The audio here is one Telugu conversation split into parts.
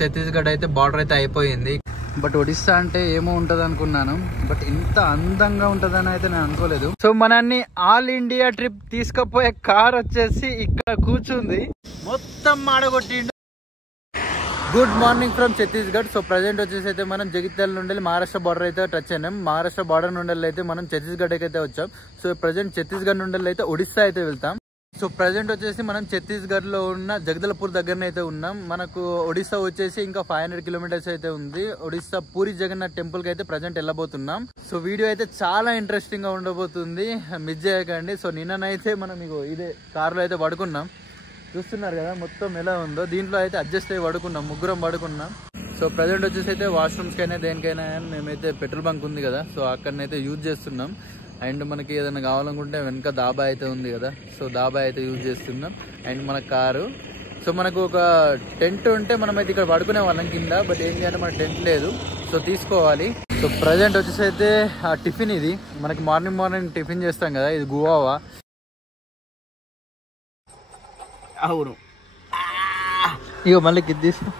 ఛత్తీస్గఢ్ అయితే బార్డర్ అయితే అయిపోయింది. బట్ ఒడిస్సా అంటే ఏమో ఉంటది అనుకున్నాను, బట్ ఇంత అందంగా ఉంటదని అయితే నేను అనుకోలేదు. సో మనల్ని ఆల్ ఇండియా ట్రిప్ తీసుకుపోయే కార్ వచ్చేసి ఇక్కడ కూర్చుంది, మొత్తం మాడగొట్టిండు. Good morning from Chhattisgarh. So present వచ్చేసి అయితే మనం జగిత్యాల నుండి మహారాష్ట్ర బార్డర్ అయితే టచ్ అయినాం. మహారాష్ట్ర బార్డర్ నుండి అయితే మనం ఛత్తీస్గఢ్ అయితే వచ్చాం. సో ప్రజెంట్ ఛత్తీస్గఢ్ నుండి అయితే ఒడిస్సా అయితే వెళ్తాం. సో ప్రజెంట్ వచ్చేసి మనం ఛత్తీస్గఢ్ లో ఉన్న జగదల్పూర్ దగ్గరనే అయితే ఉన్నాం. మనకు ఒడిస్సా వచ్చేసి ఇంకా 500 కిలోమీటర్స్ అయితే ఉంది. ఒడిస్సా పూరి జగన్నాథ్ టెంపుల్ కి అయితే ప్రజెంట్ వెళ్ళబోతున్నాం. సో వీడియో అయితే చాలా ఇంట్రెస్టింగ్ గా ఉండబోతుంది, మిస్ చేయకండి. సో నిన్ననైతే మనం ఇదే కార్ లో అయితే పడుకున్నాం, చూస్తున్నారు కదా మొత్తం ఎలా ఉందో. దీంట్లో అయితే అడ్జస్ట్ అయ్యి పడుకున్నాం, ముగ్గురం పడుకున్నాం. సో ప్రజెంట్ వచ్చేసి అయితే వాష్రూమ్స్ కైనా దేనికైనా మేమైతే పెట్రోల్ బంక్ ఉంది కదా, సో అక్కడనైతే యూజ్ చేస్తున్నాం. అండ్ మనకి ఏదైనా కావాలనుకుంటే వెనక దాబా అయితే ఉంది కదా, సో దాబా అయితే యూజ్ చేస్తున్నాం. అండ్ మన కారు, సో మనకు ఒక టెంట్ ఉంటే మనం అయితే ఇక్కడ పడుకునే వాళ్ళం కింద, బట్ ఏం చేయాలంటే మన టెంట్ లేదు, సో తీసుకోవాలి. సో ప్రజెంట్ వచ్చేసి అయితే ఆ టిఫిన్ ఇది మనకి మార్నింగ్ టిఫిన్ చేస్తాం కదా, ఇది గువావా. అవును, ఇక మళ్ళీ ఇది తీసుకో,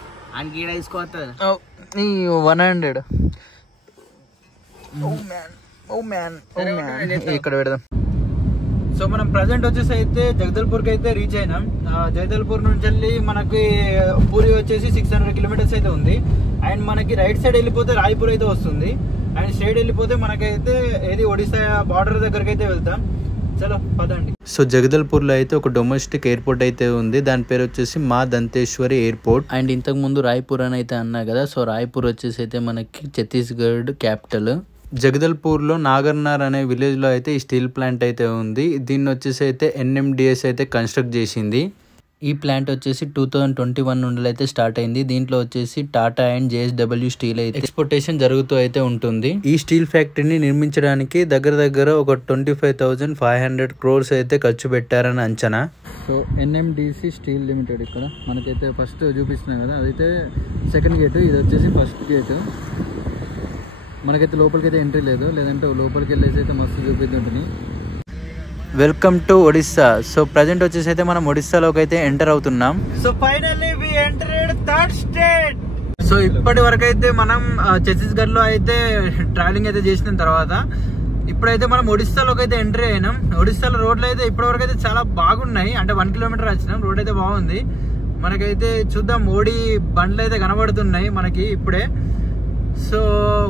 100. ఇక్కడ పెడదాం. సో మనం ప్రజెంట్ వచ్చేసి అయితే జగదల్పూర్ కి అయితే రీచ్ అయినాం. జగదల్పూర్ నుంచి వెళ్ళి మనకి పూరి వచ్చేసి 600 కిలోమీటర్స్ అయితే ఉంది. అండ్ మనకి రైట్ సైడ్ వెళ్ళిపోతే రాయ్పూర్ అయితే వస్తుంది. అండ్ స్ట్రైట్ వెళ్ళిపోతే మనకైతే ఏది ఒడిస్సా బార్డర్ దగ్గరికి అయితే వెళ్తాం. చలో పదండి. సో జగదల్పూర్ లో అయితే ఒక డొమెస్టిక్ ఎయిర్పోర్ట్ అయితే ఉంది, దాని పేరు వచ్చేసి మా దంతేశ్వరి ఎయిర్పోర్ట్. అండ్ ఇంతకు ముందు రాయ్పూర్ అని అయితే అన్నా కదా, సో రాయ్పూర్ వచ్చేసి అయితే మనకి ఛత్తీస్గఢ్ క్యాపిటల్. జగదల్పూర్ లో నాగర్నార్ అనే విలేజ్ లో అయితే ఈ స్టీల్ ప్లాంట్ అయితే ఉంది. దీన్ని వచ్చేసి అయితే NMDS అయితే కన్స్ట్రక్ట్ చేసింది. ఈ ప్లాంట్ వచ్చేసి 2021 నుండి అయితే స్టార్ట్ అయింది. దీంట్లో వచ్చేసి టాటా అండ్ JSW స్టీల్ అయితే ఎక్స్పోర్టేషన్ జరుగుతూ అయితే ఉంటుంది. ఈ స్టీల్ ఫ్యాక్టరీని నిర్మించడానికి దగ్గర ఒక 25,500 crores అయితే ఖర్చు పెట్టారని అంచనా. సో NMDC స్టీల్ లిమిటెడ్ ఇక్కడ మనకైతే ఫస్ట్ చూపిస్తున్నాం కదా, అదైతే సెకండ్ గేట్, ఇది వచ్చేసి ఫస్ట్ గేట్. మనకైతే లోపలికి అయితే ఎంట్రీ లేదు, లేదంటే లోపలికి వెళ్ళేసి అయితే మస్తు చూపిస్తుంటుంది. Welcome to Odisha. So present వచ్చేసి అయితే మనం ఒడిస్సాలోకి అయితే ఎంటర్ అవుతున్నాం. So finally we entered third state. So ఇప్పటి వరకు అయితే మనం ఛత్తీస్గఢ్ లో అయితే ట్రావెలింగ్ అయితే చేసిన తర్వాత ఇప్పుడైతే మనం ఒడిస్సాలోకి అయితే ఎంట్రీ అయినాం. ఒడిస్సాలో రోడ్లు అయితే ఇప్పటి వరకు అయితే చాలా బాగున్నాయి, అంటే 1 కిలోమీటర్ వచ్చినాం, రోడ్ అయితే బాగుంది. మనకైతే చూద్దాం, మోడీ బండ్లు అయితే కనబడుతున్నాయి మనకి ఇప్పుడే. సో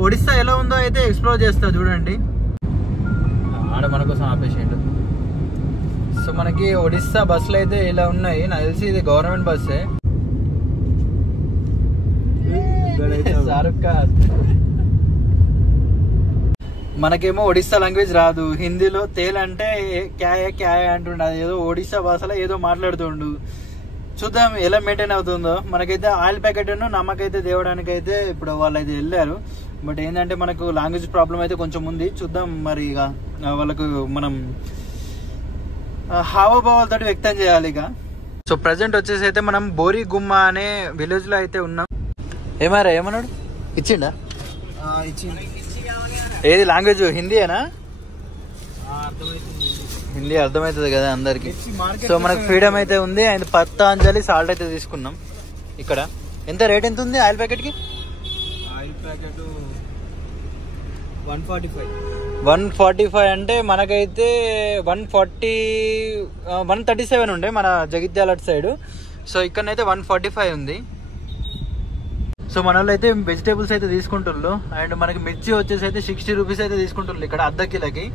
ఒడిస్సా ఎలా ఉందో అయితే ఎక్స్ప్లోర్ చేస్తా, చూడండి. ఆడ మన కోసం ఆపేసేయండి. సో మనకి ఒడిస్సా బస్సులు అయితే ఇలా ఉన్నాయి, నాకు తెలిసి ఇది గవర్నమెంట్ బస్సే. షారుఖ్ ఖాన్. మనకేమో ఒడిస్సా లాంగ్వేజ్ రాదు, హిందీలో తేల్ అంటే క్యాయ్ అంటుండే, అది ఏదో ఒడిస్సా భాషలో ఏదో మాట్లాడుతుండు. చూద్దాం ఎలా మెయింటైన్ అవుతుందో. మనకైతే ఆయిల్ ప్యాకెట్ నమ్మక్ అయితే తేవడానికి అయితే ఇప్పుడు వాళ్ళు అయితే వెళ్ళారు, బట్ ఏంటంటే మనకు లాంగ్వేజ్ ప్రాబ్లం అయితే కొంచెం ఉంది. చూద్దాం మరి ఇక వాళ్ళకు మనం హావభావాలతో వ్యక్తం చేయాలి ఇక. సో ప్రజెంట్ వచ్చేసి అయితే మనం బోరిగుమ్మ అనే విలేజ్ లో అయితే ఉన్నాం. ఏమన్నాడు, ఇచ్చిండా? ఏది లాంగ్వేజ్ హిందీయేనా? హిందీ అర్థమవుతుంది కదా అందరికి. సో మనకు ఫ్రీడమ్ అయితే ఉంది. అండ్ పతంజలి సాల్ట్ అయితే తీసుకున్నాం. ఇక్కడ ఎంత రేట్ ఎంత ఉంది ఆయిల్ ప్యాకెట్ కి? Oil packet 145. 145 అంటే మనకైతే 137 ఉండే మన జగిత్యాల సైడ్. సో ఇక్కడనైతే 145 ఉంది. సో మన వాళ్ళు అయితే వెజిటేబుల్స్ అయితే తీసుకుంటున్నారు. అండ్ మనకి మిర్చి వచ్చేసి అయితే 60 రూపీస్ అయితే తీసుకుంటున్నారు ఇక్కడ అర్ధ కిలోకి.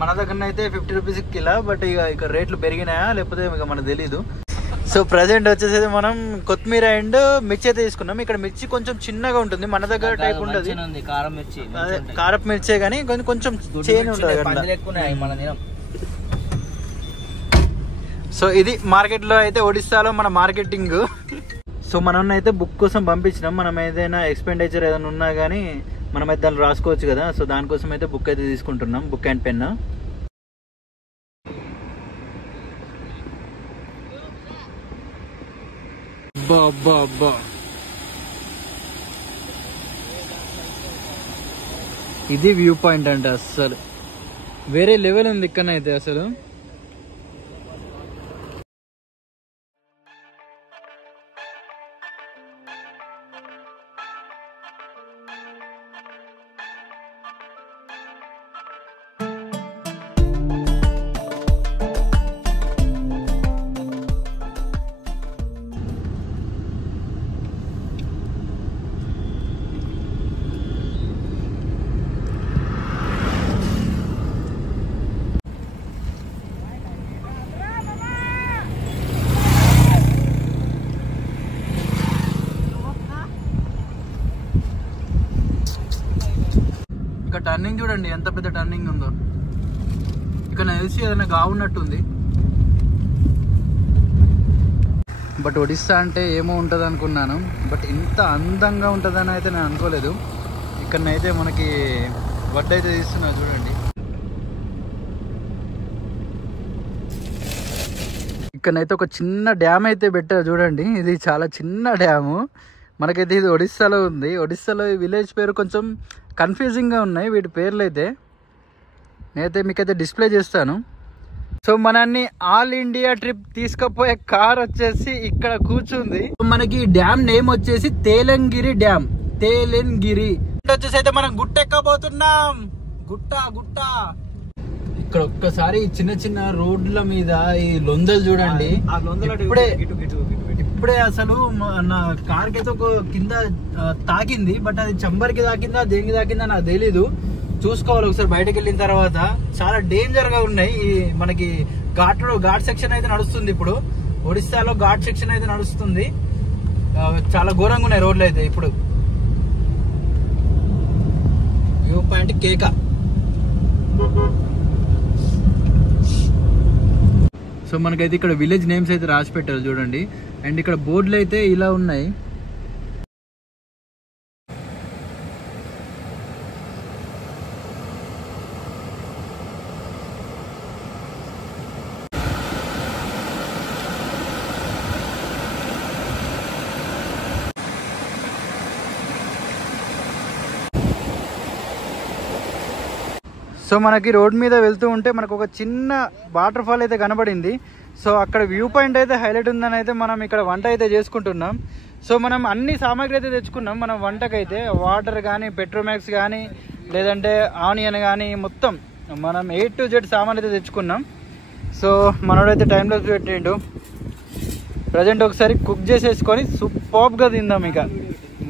మన దగ్గర అయితే 50 రూపీస్ కిలో, బట్ ఇక రేట్లు పెరిగినాయా లేకపోతే ఇక మనకు తెలీదు. సో ప్రజెంట్ వచ్చేసి మనం కొత్తిమీర అండ్ మిర్చి అయితే తీసుకున్నాం. ఇక్కడ మిర్చి కొంచెం చిన్నగా ఉంటుంది, మన దగ్గర టైప్ ఉండదు, కారపు మిర్చే కానీ కొంచెం చేంజ్ ఉంటుంది. సో ఇది మార్కెట్ లో అయితే ఒడిస్సాలో మన మార్కెటింగ్. సో మనం అయితే బుక్ కోసం పంపించినాం. మనం ఏదైనా ఎక్స్పెండిచర్ ఏదైనా ఉన్నా కానీ మనం అయితే దాన్ని రాసుకోవచ్చు కదా, సో దానికోసం అయితే బుక్ అయితే తీసుకుంటున్నాం, బుక్ అండ్ పెన్. ఇది వ్యూ పాయింట్ అంటే అసలు వేరే లెవెల్ ఉంది ఇక్కడైతే అసలు. టర్నింగ్ చూడండి ఎంత పెద్ద టర్నింగ్ ఉందో. ఇక్కడ తెలిసి ఏదైనా గావున్నట్టుంది. బట్ ఒడిస్సా అంటే ఏమో ఉంటుంది అనుకున్నాను, బట్ ఇంత అందంగా ఉంటుందని అయితే నేను అనుకోలేదు. ఇక్కడనైతే మనకి వడ్డ అయితే తీస్తున్నారు చూడండి. ఇక్కడనైతే ఒక చిన్న డ్యామ్ అయితే పెట్టారు చూడండి. ఇది చాలా చిన్న డ్యాము. మనకైతే ఇది ఒడిస్సాలో ఉంది. ఒడిస్సాలో ఈ విలేజ్ పేరు కొంచెం కన్ఫ్యూజింగ్గా ఉన్నాయి వీటి పేర్లు అయితే. నేనైతే మీకైతే డిస్ప్లే చేస్తాను. సో మనల్ని ఆల్ ఇండియా ట్రిప్ తీసుకుపోయే కార్ వచ్చేసి ఇక్కడ కూర్చుంది. మనకి డ్యామ్ నేమ్ వచ్చేసి తేలంగిరి డ్యామ్. తేలెన్గిరి వచ్చేసి అయితే మనం గుట్ట ఎక్కబోతున్నాం. గుట్ట ఇక్కడ ఒక్కసారి చిన్న చిన్న రోడ్ల మీద ఈ లొందలు చూడండి. ఇప్పుడే అసలు నా కార్ కి అయితే ఒక కింద తాకింది, బట్ అది చంబర్కి తాకిందా దేనికి తాకిందా నాకు తెలీదు. చూసుకోవాలి ఒకసారి బయటకు వెళ్ళిన తర్వాత. చాలా డేంజర్ గా ఉన్నాయి. ఈ మనకి ఘాట్ సెక్షన్ అయితే నడుస్తుంది. ఇప్పుడు ఒడిస్సాలో ఘాట్ సెక్షన్ అయితే నడుస్తుంది. చాలా ఘోరంగా ఉన్నాయి రోడ్లు అయితే. ఇప్పుడు వ్యూ పాయింట్ కేక. సో మనకైతే ఇక్కడ విలేజ్ నేమ్స్ అయితే రాసి పెట్టారు చూడండి. అండ్ ఇక్కడ బోర్డులు అయితే ఇలా ఉన్నాయి. సో మనకి రోడ్ మీద వెళ్తూ ఉంటే మనకు ఒక చిన్న వాటర్ ఫాల్ అయితే కనబడింది. సో అక్కడ వ్యూ పాయింట్ అయితే హైలైట్ ఉందని అయితే మనం ఇక్కడ వంట అయితే చేసుకుంటున్నాం. సో మనం అన్ని సామాగ్రి అయితే తెచ్చుకున్నాం. మనం వంటకైతే వాటర్ కానీ, పెట్రోమాక్స్ కానీ, లేదంటే ఆనియన్ కానీ, మొత్తం మనం A to Z సామాన్ అయితే తెచ్చుకున్నాం. సో మనోడైతే టైంలో పెట్టిండు. ప్రజెంట్ ఒకసారి కుక్ చేసేసుకొని సూపర్గా తిందాం. ఇక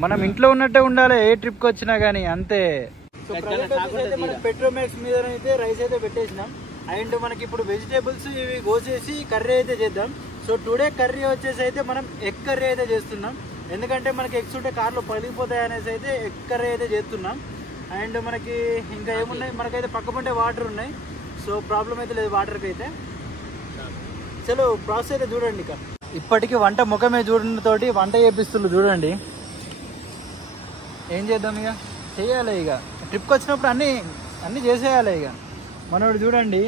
మనం ఇంట్లో ఉన్నట్టే ఉండాలి ఏ ట్రిప్కి వచ్చినా కానీ, అంతే. సో పెట్రోమాక్స్ మీద అయితే రైస్ అయితే పెట్టేసినాం. అండ్ మనకి ఇప్పుడు వెజిటేబుల్స్ ఇవి కోసేసి కర్రీ అయితే చేద్దాం. సో టుడే కర్రీ వచ్చేసి అయితే మనం ఎగ్ కర్రీ అయితే చేస్తున్నాం. ఎందుకంటే మనకి ఎగ్స్ ఉంటే కార్లో పగిలిపోతాయి అనేసి అయితే ఎగ్ కర్రీ అయితే చేస్తున్నాం. అండ్ మనకి ఇంకా ఏమున్నాయి, మనకైతే పక్కపంటే వాటర్ ఉన్నాయి. సో ప్రాబ్లం అయితే లేదు వాటర్కి అయితే. చలో ప్రాసెస్ అయితే చూడండి. ఇక ఇప్పటికీ వంట ముఖమే చూడటంతోటి వంట చేపిస్తున్నారు చూడండి. ఏం చేద్దాం, ఇక చేయాలి. ఇక ట్రిప్కి వచ్చినప్పుడు అన్నీ చేసేయాలి. ఇక మనోడు చూడండి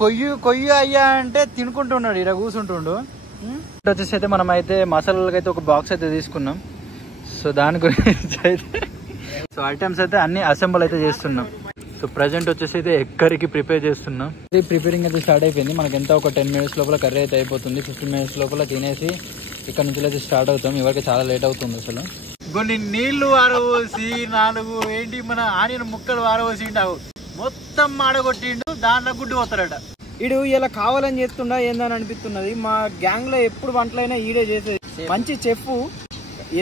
కొయ్యు అయ్యా అంటే తినుకుంటున్నాడు, ఇక్కడ కూర్చుంటుండు. వచ్చేసి అయితే మనం అయితే మసాలాలకి అయితే ఒక బాక్స్ అయితే తీసుకున్నాం. సో దాని గురించి అయితే సో ఐటమ్స్ అయితే అన్ని అసెంబుల్ అయితే చేస్తున్నాం. సో ప్రజెంట్ వచ్చేసి అయితే ఎగ్ కర్రీకి ప్రిపేర్ చేస్తున్నాం. ఇది ప్రిపేరింగ్ అయితే స్టార్ట్ అయిపోయింది. మనకి ఎంత ఒక 10 minutes లోపల కర్రీ అయితే అయిపోతుంది. 15 minutes లోపల తినేసి ఇక్కడ నుంచి అయితే స్టార్ట్ అవుతాం. ఇవరికి చాలా లేట్ అవుతుంది అసలు. కొన్ని నీళ్లు వారబోసి 4 ఏంటి మన ఆనియన్ ముక్కలు వారబోసిండావు, మొత్తం మాడగొట్టిండు. దాంట్లో గుడ్డు పోతారట. ఇడు ఇలా కావాలని చేస్తుండా ఏందని అనిపిస్తున్నది. మా గ్యాంగ్ లో ఎప్పుడు వంటలైనా ఈడే చేసేది. మంచి చెఫ్,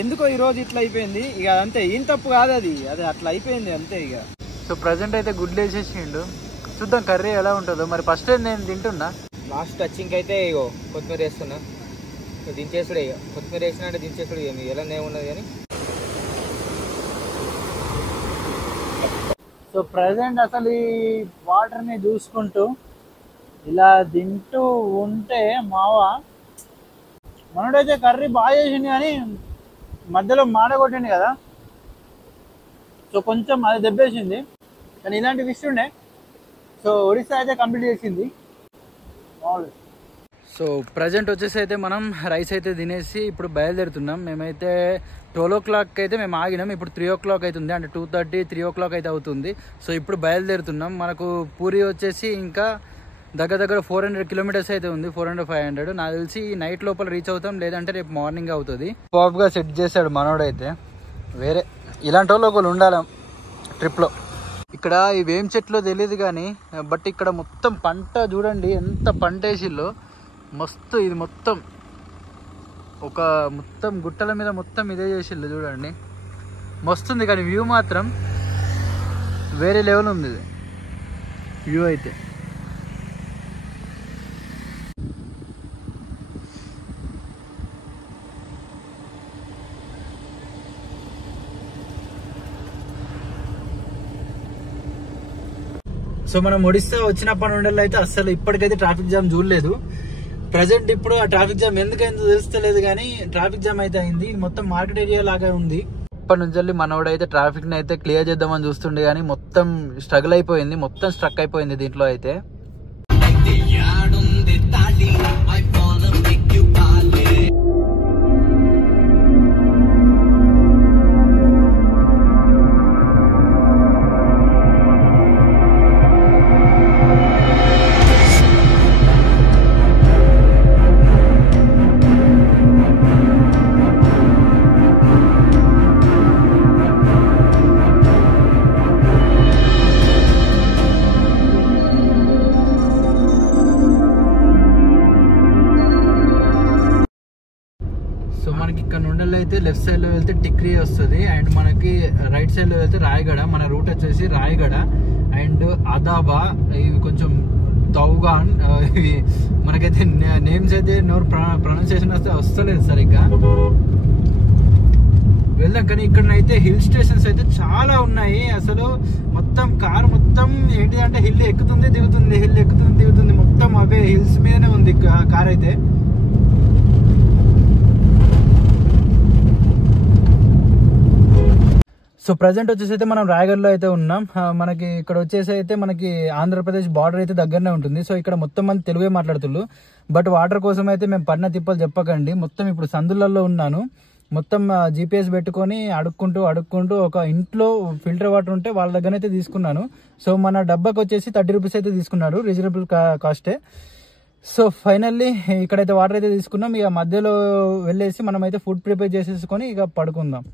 ఎందుకో ఈ రోజు ఇట్లా అయిపోయింది. ఇక అంతే, ఏం తప్పు కాదు, అది అట్లా అయిపోయింది అంతే. ఇక సో ప్రజెంట్ అయితే గుడ్లు వేసేసిండు. చూద్దాం కర్రీ ఎలా ఉంటుందో. మరి ఫస్ట్ నేను తింటున్నా. లాస్ట్ టచింగ్ అయితే ఇగో కొత్తిమీర వేస్తున్నా. దించేసుడే, ఇక కొత్తిమీర వేసినా అంటే దించేసుడు. ఇక మీకు ఎలా ఏమున్నది కానీ. సో ప్రజెంట్ అసలు ఈ వాటర్ని చూసుకుంటూ ఇలా తింటూ ఉంటే మనోడైతే కర్రీ బాగా చేసింది, కానీ మధ్యలో మాడగొట్టింది కదా. సో కొంచెం అది దెబ్బేసింది, కానీ ఇలాంటి విషయం ఉండే. సో ఒడిస్సా అయితే కంప్లీట్ చేసింది. సో ప్రజెంట్ వచ్చేసి అయితే మనం రైస్ అయితే తినేసి ఇప్పుడు బయలుదేరుతున్నాం. మేమైతే 12 o'clock అయితే మేము ఆగినాం. ఇప్పుడు 3 o'clock అవుతుంది, అంటే 2:30, 3 o'clock అయితే అవుతుంది. సో ఇప్పుడు బయలుదేరుతున్నాం. మనకు పూరి వచ్చేసి ఇంకా దగ్గర 400 kilometers అయితే ఉంది, 400-500. నాకు తెలిసి నైట్ లోపల రీచ్ అవుతాం, లేదంటే రేపు మార్నింగ్ అవుతుంది. పాప్గా సెట్ చేశాడు మనోడైతే. వేరే ఇలాంటి వాళ్ళు ఒకళ్ళు ఉండాలి ట్రిప్లో. ఇక్కడ ఇవేం చెట్లు తెలియదు కానీ బట్ ఇక్కడ మొత్తం పంట చూడండి, ఎంత పంట వేసిల్లో మస్తు. ఇది మొత్తం మొత్తం గుట్టల మీద మొత్తం ఇదే చేసిళ్ళు చూడండి, మస్తుంది. కానీ వ్యూ మాత్రం వేరే లెవెల్ ఉంది ఇది వ్యూ అయితే. సో మనం ఒడిస్సా వచ్చినప్పటి నుండి అయితే అస్సలు ఇప్పటికైతే ట్రాఫిక్ జామ్ చూడలేదు. ప్రజెంట్ ఇప్పుడు ఆ ట్రాఫిక్ జామ్ ఎందుకైందో తెలుస్తలేదు, కానీ ట్రాఫిక్ జామ్ అయితే అయింది. మొత్తం మార్కెట్ ఏరియా లాగా ఉంది. ఇప్పటి నుంచి మనోడైతే ట్రాఫిక్ ని అయితే క్లియర్ చేద్దామని చూస్తుండే, కానీ మొత్తం స్ట్రగుల్ అయిపోయింది, మొత్తం స్ట్రక్ అయిపోయింది దీంట్లో అయితే. సో మనకి ఇక్కడ నుండి అయితే లెఫ్ట్ సైడ్ లో వెళ్తే టిక్రీ వస్తుంది, అండ్ మనకి రైట్ సైడ్ లో వెళ్తే రాయగడ. మన రూట్ వచ్చేసి రాయగడ అండ్ అదాబా. ఇవి కొంచెం తౌగాన్, ఇవి మనకైతే నేమ్స్ అయితే ప్రొనౌన్సియేషన్ వస్తలేదు సరిగ్గా. వెళ్దాం. కానీ ఇక్కడనైతే హిల్ స్టేషన్స్ అయితే చాలా ఉన్నాయి. అసలు మొత్తం కార్ మొత్తం ఏంటిదంటే హిల్ ఎక్కుతుంది దిగుతుంది, హిల్ ఎక్కుతుంది దిగుతుంది, మొత్తం అవే హిల్స్ మీదనే ఉంది కార్ అయితే. సో ప్రజెంట్ వచ్చేసి అయితే మనం రాయగఢ్లో అయితే ఉన్నాం. మనకి ఇక్కడ వచ్చేసి అయితే మనకి ఆంధ్రప్రదేశ్ బార్డర్ అయితే దగ్గరనే ఉంటుంది. సో ఇక్కడ మొత్తం మంది తెలుగే మాట్లాడుతున్నారు. బట్ వాటర్ కోసం అయితే మేము పడిన తిప్పలు చెప్పకండి. మొత్తం ఇప్పుడు సందులలో ఉన్నాను. మొత్తం GPS పెట్టుకొని అడుక్కుంటూ ఒక ఇంట్లో ఫిల్టర్ వాటర్ ఉంటే వాళ్ళ దగ్గర అయితే తీసుకున్నాను. సో మన డబ్బాకి వచ్చేసి 30 rupees అయితే తీసుకున్నాడు, రీజనబుల్ కాస్టే. సో ఫైనల్లీ ఇక్కడైతే వాటర్ అయితే తీసుకున్నాం. ఇక మధ్యలో వెళ్ళేసి మనం అయితే ఫుడ్ ప్రిపేర్ చేసేసుకొని ఇక పడుకుందాం.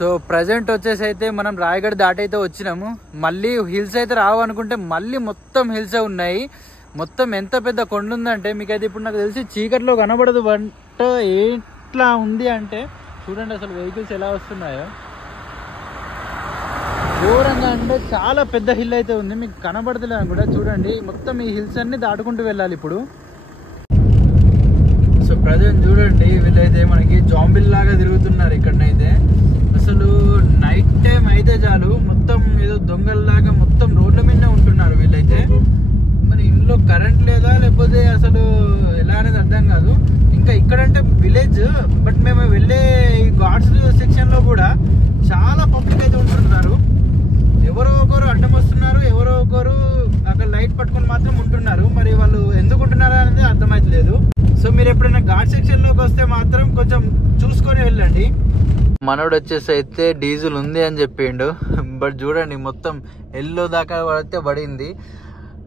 సో ప్రజెంట్ వచ్చేసి అయితే మనం రాయగఢ్ దాటి అయితే వచ్చినాము. మళ్ళీ హిల్స్ అయితే రావు అనుకుంటే మళ్ళీ మొత్తం హిల్సే ఉన్నాయి. మొత్తం ఎంత పెద్ద కొండ ఉందంటే మీకైతే ఇప్పుడు నాకు తెలిసి చీకట్లో కనబడదు. వంట ఎట్లా ఉంది అంటే చూడండి అసలు వెహికల్స్ ఎలా వస్తున్నాయో. ఘోరంగా అంటే చాలా పెద్ద హిల్ అయితే ఉంది, మీకు కనబడతలేదు కూడా. చూడండి మొత్తం ఈ హిల్స్ అన్ని దాటుకుంటూ వెళ్ళాలి ఇప్పుడు. సో ప్రజెంట్ చూడండి వీళ్ళైతే మనకి జాంబిల్ లాగా తిరుగుతున్నారు ఇక్కడనైతే. అసలు నైట్ టైం అయితే చాలు మొత్తం ఏదో దొంగల్లాగా మొత్తం రోడ్ల మీదనే ఉంటున్నారు వీళ్ళైతే. మరి ఇంట్లో కరెంట్ లేదా లేకపోతే అసలు ఎలా అనేది అర్థం కాదు. ఇంకా ఇక్కడంటే విలేజ్, బట్ మేము వెళ్ళే ఘాట్స్ సెక్షన్ లో కూడా చాలా పబ్లిక్ అయితే ఉంటున్నారు. ఎవరో ఒకరు అడ్డం వస్తున్నారు, ఎవరో ఒకరు అక్కడ లైట్ పట్టుకొని మాత్రం ఉంటున్నారు. మరి వాళ్ళు ఎందుకు ఉంటున్నారా అనేది అర్థమైతలేదు. సో మీరు ఎప్పుడైనా ఘాట్ సెక్షన్ లోకి వస్తే మాత్రం కొంచెం చూసుకొని వెళ్ళండి. మనోడు వచ్చేసి అయితే డీజిల్ ఉంది అని చెప్పిండు, బట్ చూడండి మొత్తం ఎల్లో దాకా పడితే పడింది.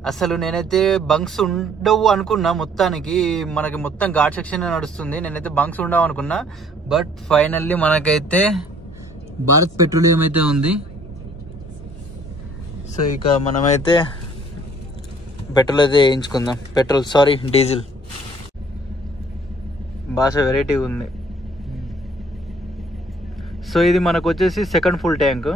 అసలు నేనైతే బంక్స్ ఉండవు అనుకున్నా. మొత్తానికి మనకి మొత్తం ఘాట్ సెక్షన్ నడుస్తుంది, నేనైతే బంక్స్ ఉండవు అనుకున్నా. బట్ ఫైనల్లీ మనకైతే భారత్ పెట్రోలియం అయితే ఉంది. సో ఇక మనమైతే పెట్రోల్ అయితే వేయించుకుందాం. డీజిల్ భాష వెరైటీగా ఉంది. సో ఇది మనకు వచ్చేసి సెకండ్ ఫుల్ ట్యాంక్.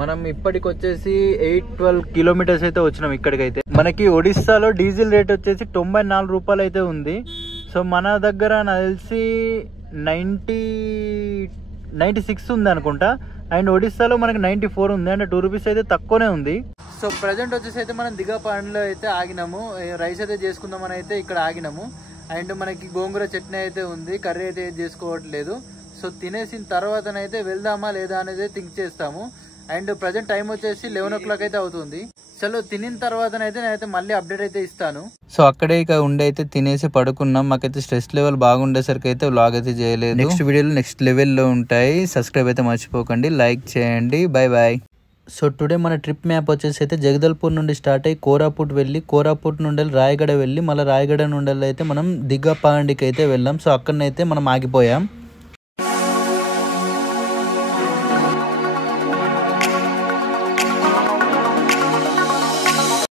మనం ఇప్పటికి వచ్చేసి 8-12 kilometers అయితే వచ్చినాం ఇక్కడికైతే. మనకి ఒడిస్సాలో డీజిల్ రేట్ వచ్చేసి 94 రూపాయలు అయితే ఉంది. సో మన దగ్గర నాకు తెలిసి 96 ఉంది అనుకుంటా. అండ్ ఒడిస్సాలో మనకి 94 ఉంది, అంటే 2 రూపీస్ అయితే తక్కువనే ఉంది. సో ప్రజెంట్ వచ్చేసి అయితే మనం దిగాపాండ్లో అయితే ఆగినాము. రైస్ అయితే చేసుకుందామని అయితే ఇక్కడ ఆగినాము. అండ్ మనకి గోంగూర చట్నీ అయితే ఉంది, కర్రీ అయితే చేసుకోవట్లేదు. సో తినేసిన తర్వాతనైతే వెళ్దామా లేదా అనేది థింక్ చేస్తాము. అండ్ ప్రజెంట్ టైం వచ్చేసి 11 o'clock అయితే అవుతుంది. చలో తినిన తర్వాతనైతే నేనైతే మళ్ళీ అప్డేట్ అయితే ఇస్తాను. సో అక్కడే ఇక ఉండి అయితే తినేసి పడుకున్నాం. మాకైతే స్ట్రెస్ లెవెల్ బాగుండేసరికి అయితే వ్లాగ్ అయితే చేయలేదు. నెక్స్ట్ వీడియోలో నెక్స్ట్ లెవెల్లో ఉంటాయి. సబ్స్క్రైబ్ అయితే మర్చిపోకండి, లైక్ చేయండి. Bye bye. సో టుడే మన ట్రిప్ మ్యాప్ వచ్చేసి అయితే జగదల్పూర్ నుండి స్టార్ట్ అయ్యి కోరాపుట్ వెళ్ళి, కోరాపుట్ నుండి రాయగడ వెళ్ళి, మళ్ళీ రాయగడ నుండి అయితే మనం దిగపాండికి అయితే వెళ్ళాం. సో అక్కడనైతే మనం ఆగిపోయాం.